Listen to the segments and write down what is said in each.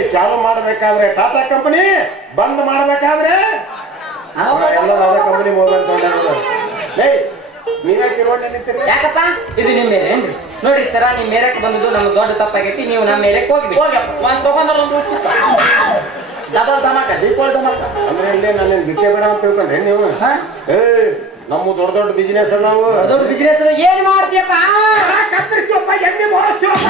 ಕೈಗಾರಿಕೆ ಚಾಲು ಮಾಡಬೇಕಾದ್ರೆ ಟಾಟಾ ಕಂಪನಿ ಬಂದ್ ಮಾಡಬೇಕಾದ್ರೆ ಕಂಪನಿ ಹೋಗಂತ ಏಯ್ ನೀವ್ಯಾಕೆ ರೋಡ್ ನಿಂತಿರಿ ಯಾಕಪ್ಪ? ಇದು ನಿಮ್ಮ ಮೇಲೆ ಏನ್ರಿ? ನೋಡಿ ಸರ ನಿಮ್ ಮೇರಕ್ಕೆ ಬಂದದ್ದು ನಮ್ಮ ದೊಡ್ಡ ತಪ್ಪಾಗೈತಿ ನೀವು ನಮ್ಮ ಮೇರಕ್ಕೆ ಹೋಗಿ ಹೋಗ್ಯಪ್ಪ ಒಂದ್ ತಗೊಂಡ್ರೆ ಒಂದು ಉಚಿತ. ಡಬಲ್ ಧಮಾಕ ದೀಪಾವಳಿ ಧಮಾಕ. ಅಂದ್ರೆ ಇಲ್ಲೇ ನಾನು ಭಿಕ್ಷೆ ಬೇಡ ಅಂತ ತಿಳ್ಕೊಂಡ್ರೆ ನೀವು? ಏ ನಮ್ಮ ದೊಡ್ಡ ದೊಡ್ಡ ಬಿಸಿನೆಸ್ ನಾವು ದೊಡ್ಡ ಬಿಸ್ನೆಸ್ ಏನ್ ಮಾಡ್ತೀಯಪ್ಪ? ಕತ್ತರಿಸ್ತೀವಪ್ಪ ಎಮ್ಮೆ ಮಾಡಿಸ್ತೀವಪ್ಪ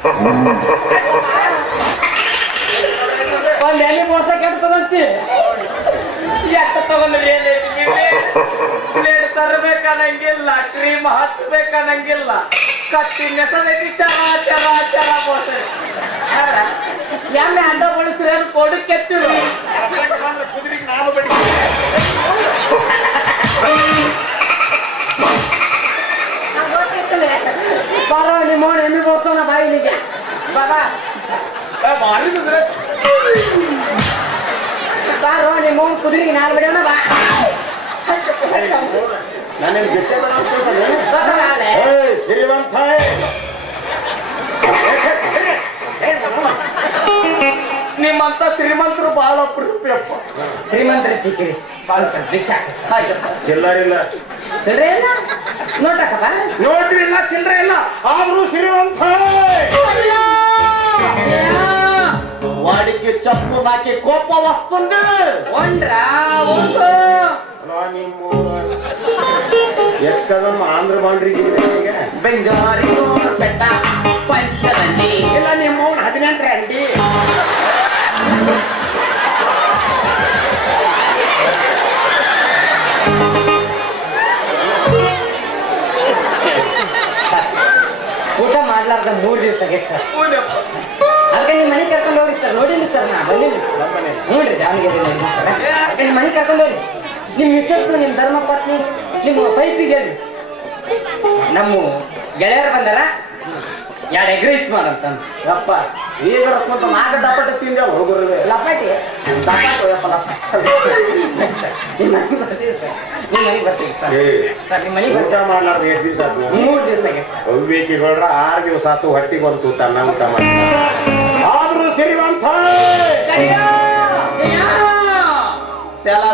ಒಂದ್ ಎಣ್ಣೆ ಮೋಸ ತಗೊಂತಿ? ಎಷ್ಟ ತಗೊಂಡ್ರಿ ತರಬೇಕನ್ನಂಗಿಲ್ಲ ಕ್ರೀಮ್ ಹಚ್ಬೇಕನ್ನಂಗಿಲ್ಲ ಕತ್ತಿ ನೆಸದೈತಿ ಚರ ಚರ ಚರ ಬೋಸೆ. ಎಮ್ಮೆ ಅಂಡ ಬಳಸ್ರಿ ಕೊಡು ಕೆತ್ತಿರು ನಾನು ಬಾರೋ ನಿಮ್ಮ ಕುದುರೆಗೆ ನಾನು ಬಿಡೋಣ ಬಾ. ಶ್ರೀಮಂತ. ನಿಮ್ಮಂತ ಶ್ರೀಮಂತರು ಬಹಳ ಅಪರೂಪಯಪ್ಪ ಶ್ರೀಮಂತರಿ ಸಿಕ್ಕಿರಿ. ಬಾಳ ಸರ್ ಭಿಕ್ಷೆ ಚಿಲ್ಲರೆ ಸರ್. ಚಿಲ್ಲರಿಲ್ಲ ಚಿಲ್ರೆ ಇಲ್ಲ. ನೋಟಕ್ಕಪ್ಪ ನೋಡ್ರಿ ಇಲ್ಲ ಚಿಲ್ಲರೆ ಇಲ್ಲ. ಆದ್ರೂ ಶ್ರೀಮಂತ. వాడికి చెప్పు నాకి కోపం వస్తుంది ಒಂಡ್ರ ಒಂದು ಅಲ್ವಾ ನಿಮ್ಮ ಎಕ್ಕದಮ್ಮ ಆಂಧ್ರ ಬಾಂಡ್ರಿಗೆ బెంగారీ పెట్ట పంచదండి ಇಲ್ಲ ನಿಮ್ಮ ಹದಿನೆಂಟರ ಅಂಡಿ ಊಟ ಮಾಡ್ಲಾರ್ದ ಮೂರ್ ದಿವಸ ಮನೆ ಕರ್ಕೊಂಡು ಹೋಗ್ರಿ ಸರ್. ನೋಡಿಲ್ಲ ಸರ್ ನಾ. ಬಂದಿಲ್ಲ. ನೋಡ್ರಿ ದಾವಣಗೆರೆ ನಿಮ್ಮ ಮನೆ ಕರ್ಕೊಂಡು ಹೋಗ್ರಿ? ನಿಮ್ಮ ಮಿಸ್ಸಸ್ ನಿಮ್ಮ ಧರ್ಮಪತ್ನಿ ನಿಮ್ಮ ಪೈಪಿಗೆ ಹೇಳ್ರಿ. ನಮ್ಮ ಗೆಳೆಯರು ಬಂದಾರ. ಯಾರು ಎಗ್ ರೈಸ್ ಮಾಡಂತ. ಯಪ್ಪ ಈಗ ರೊಕ್ಕ ನಾಲ್ಕು ದಪ್ಪಟ ತಿಂದ ಹುಡುಗರು. ಲಪಾಟಿ. ಲಪ್ಪ ನಿಮ್ಮ ಮನೆಗೆ ಬರ್ತೀವಿ ಸರ್. ನಿಮ್ಮ ಮನೆಗೆ ಬರ್ತೀವಿ ಸರ್. ಏ ಸರ್ ನಿಮ್ಮ ಮನೆಗೆ ಊಟ ಬರ್ತೀವಿ. ಮಾಡ್ಲಾರ್ದು ಎಷ್ಟು ದಿವಸ ಆತು ಮೂರು ದಿವಸ ಅವಿವೇಕಿಗಳ್ರ ಆರು ದಿವಸ ಆತು ಹೊಟ್ಟಿಗೆ ಒಂದು ತೂತ ಅನ್ನ ಊಟ ಮಾಡಿ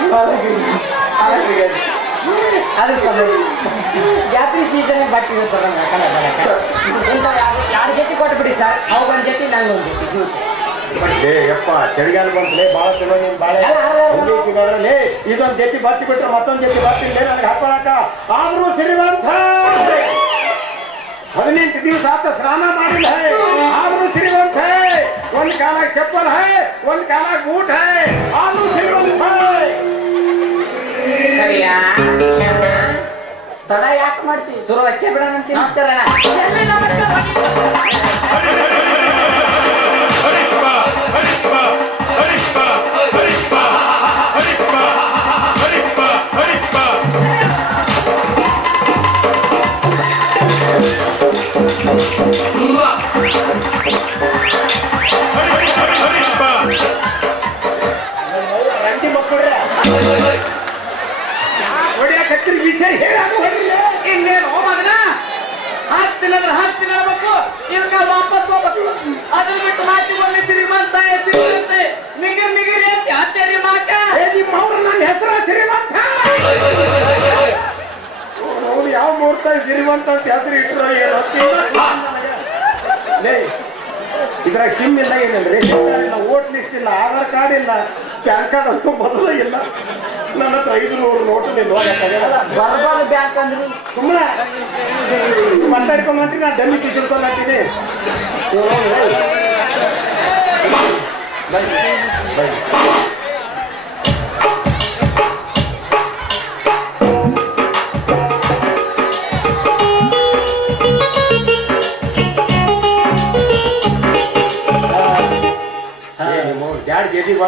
ಏನು ನಮ್ಮ ಅವಸ್ಥೆ ನೋಡಿ ಸರ್ ನೋಡಿ ಸರ್ ಅದು ಸರ್ ನೋಡಿ ಜಾತ್ರೆ ಸೀಸನ್ ಬಟ್ಟೆ ಸರ್ ನಂಗೆ ಹಾಕಲ್ಲ ಬರಕ್ಕೆ ಇಂಥ ಎರಡು ಜೊತೆ ಕೊಟ್ಬಿಡಿ ಸರ್ ಅವು ಒಂದು ಜೊತೆ ನಂಗೆ ಒಂದು ಜೊತೆ ಜ್ಯೂಸ್ ಏ ಯಪ್ಪ ಚಳಿಗಾಲ ಬಂತಲೇ ಭಾಳ ಚಲೋ ನಿಮ್ ಬಾಳೆ ಎಲ್ಲ ಅರ್ಧ ಅರ್ಧ. ಅವಿವೇಕಿಗಳ್ರಲ್ಲಿ ಇದೊಂದ್ ಜೊತೆ ಬತ್ತಿ ಬಿಟ್ರೆ ಮತ್ತೊಂದ್ ಜೊತೆ ಬತ್ತಿಲ್ಲ ನನಗೆ ಹಾಕೊಳಕ ಆದ್ರೂ ಶ್ರೀಮಂತ ಹದಿನೆಂಟು ದಿವಸ ಆತ ಸ್ನಾನ ಮಾಡಿಲ್ಲ ಹೈ ಆದ್ರೂ ಶ್ರೀಮಂತ ಹೈ ಒಂದ್ ಕಾಲಾಗ ಚಪ್ಪಲ್ ಹೈ ಒಂದ್ ಕಾಲಾಗ ಬೂಟ್ ಹೈ ಆದ್ರೂ ಶ್ರೀಮಂತ ಹೈ ಸರಿಯಾ ತಡ ಯಾಕೆ ಮಾಡ್ತೀವಿ ಸುರ ಹಚ್ಚೆ ಬಿಡೋಣ ನಮಸ್ಕಾರ. ಯಾವ ಮುಹೂರ್ತ ಗಿರಿವಂತ ಇಟ್ರ ಲೇ ಇದ್ರಾಗ ಸಿಮ್ ಇಲ್ಲ ಏನಿಲ್ರಿ ಇಲ್ಲ ವೋಟ್ ಲಿಸ್ಟ್ ಇಲ್ಲ ಆಧಾರ್ ಕಾರ್ಡ್ ಇಲ್ಲ ಪ್ಯಾನ್ ಕಾರ್ಡ್ ಅಂತೂ ಬದಲ ಇಲ್ಲ. ನನ್ನ ಹತ್ರ ಐದು ನೂರು ನೋಟು ಇಲ್ಲ ಬ್ಯಾಂಕ್ ಯಾಕಂದ್ರು ಸುಮ್ಮನೆ ಮಾತಾಡ್ಕೊಂಡು ಹೊಂಟ್ರಿ ನಾ ಡಮ್ಮಿ ಬನ್ನಿ ಹಾಕಿನಿ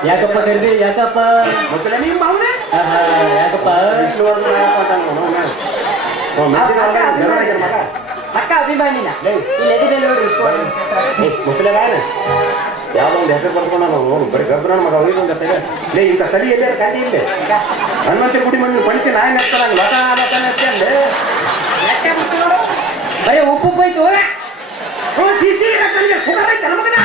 ಯಾಕಪ್ಪ ಕರ್ದಿ ಯಾಕಪ್ಪ ಮೊದಲ ನಿಮ್ಮ ಆಹಾ, ಯಾಕಪ್ಪ ಅಕ್ಕ ಅಭಿಮಾನಿನ ಇಲ್ಲಿ ಎದಿದೆ ನೋಡ್ರಿ ಇಷ್ಟು ಯಾವ್ದೋ ಒಂದು ಹೆಸರು ಬರ್ಕೊಂಡ ನಾವು ಬರೀ ಗಬ್ಬರ ಮಗ ಹೋಗಿದ್ದು ತಲೆ ಲೇ ಇಂಥ ತಲೆ ಎಲ್ಲೇ ಕಂಡಿ ಇಲ್ಲ ಹನುಮಂತ ಗುಡಿ ಮಂದಿ ಪಂಚಿ ನಾಯಿ ನೆಡ್ತಾರಂಗ ಲತ ಲತ ಅಂದೆ ಬರೀ ಉಪ್ಪು ಐತು ಸಿ ಸಿಸಿ ಕಣ್ಣಿಗೆ ಸುಗರ್ ಐತೆ ನಮಗನ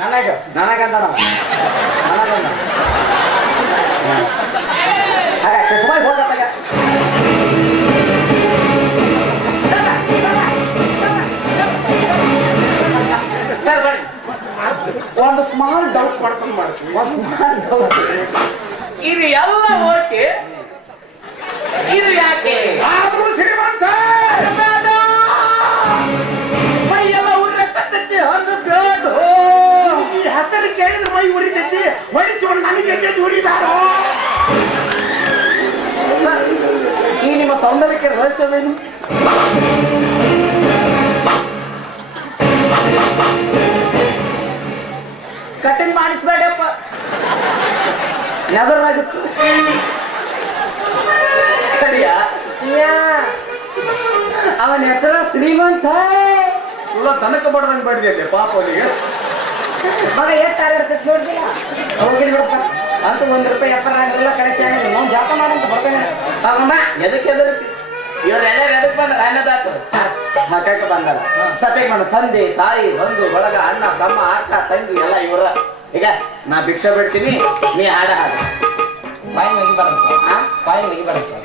ನನಗ? ನನಗಂದ ನನಗಂದ ಹಾಗೆ ಸುಮಾರು ಹೋಗತ್ತಾಗ ಸರ್ ಬನ್ನಿ. ಒಂದು ಸ್ಮಾಲ್ ಡೌಟ್ ಮಾಡ್ಕೊಂಡು ಮಾಡ್ತೀನಿ ಒಂದು ಸ್ಮಾಲ್ ಡೌಟ್ ಇದು ಎಲ್ಲ ಓಕೆ. ಇದು ಯಾಕೆ? ಕೇಳಿದ್ರೆ ಮೈ ಉರಿತೈತಿ ಹೊಡಿಸ್ಕೊಂಡು ನನಗೆ ಉರಿದಾರೋ ಈ ನಿಮ್ಮ ಸೌಂದರ್ಯಕ್ಕೆ ರಹಸ್ಯವೇನು? ಕಟಿಂಗ್ ಮಾಡಿಸ್ಬೇಡಪ್ಪ. ನೆದರಾಗುತ್ತೆ ಸರಿಯಾ? ಅವನ ಹೆಸರ ಶ್ರೀಮಂತ. ಸುಳ್ಳ ತನಕ ಬಡವನ್ ಬಡ್ದಿದೆ ಪಾಪ ಅವನಿಗೆ. ಮಗ ಎಷ್ಟು ಆಗಿರ್ತೈತೆ ನೋಡ್ದಿಲ್ಲ? ಹೋಗಿಲ್ಲ ಬಿಡಪ್ಪ ಅಂತೂ ಒಂದು ರೂಪಾಯಿ ಎಪ್ಪರ ಆಗಿರಲ್ಲ ಕಳಿಸಿ ಆಗಿಲ್ಲ ನಾವು ಜಾಪ ಮಾಡಂತ ಬರ್ತೇನೆ ಮಗಮ್ಮ ಎದಕ್ಕೆ ಎದರ್ತಿ ಇವ್ರೆಲ್ಲ ಎದಕ್ ಬಂದ್ರ? ಅನ್ನದಾತು ಹಾಕಕ್ಕೆ ಬಂದಲ್ಲ ಸತ್ಯ ಮಾಡ ತಂದೆ ತಾಯಿ ಬಂಧು ಬಳಗ ಅಣ್ಣ ತಮ್ಮ ಅಕ್ಕ ತಂಗಿ ಎಲ್ಲ ಇವರ. ಈಗ ನಾ ಭಿಕ್ಷೆ ಬಿಡ್ತೀನಿ ನೀ ಹಾಡ ಹಾಡ. ಬಾಯಿ ಮಗಿ ಬರಂತ ಆ? ಬಾಯಿ ಮಗಿ ಬರುತ್ತೆ.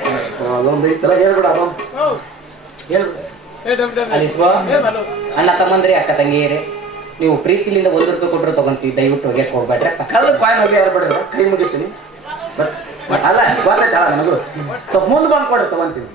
ಅದೊಂದು ಈ ಥರ ಹೇಳ್ಬಿಡ. ಅದೊಂದು ಅಲ್ಲಿ ಸ್ವ ಅಣ್ಣ ತಮ್ಮಂದ್ರಿ ಅಕ್ಕ ತಂಗಿಯರೇ. ನೀವು ಪ್ರೀತಿಲಿಂದ ಒಂದು ರೂಪಾಯಿ ಕೊಟ್ಟರು ತಗೊಂತೀವಿ, ದಯವಿಟ್ಟು ಹೋಗ್ಯಕ್ಕೆ ಹೋಗ್ಬೇಡ್ರಿ ಕಲ್ಲು ಕಾಯಿನ್ ಹೋಗಿ ಯಾರು ಬಿಡ್ರಿ? ಕೈ ಮುಗಿತೀನಿ. ಬಟ್ ಅಲ್ಲ, ಗೊತ್ತಾಯ್ತಲ್ಲ ನನಗೂ? ಸ್ವಲ್ಪ ಮುಂದೆ ಬಂದು ಕೊಡು, ತಗೊಂತೀನಿ.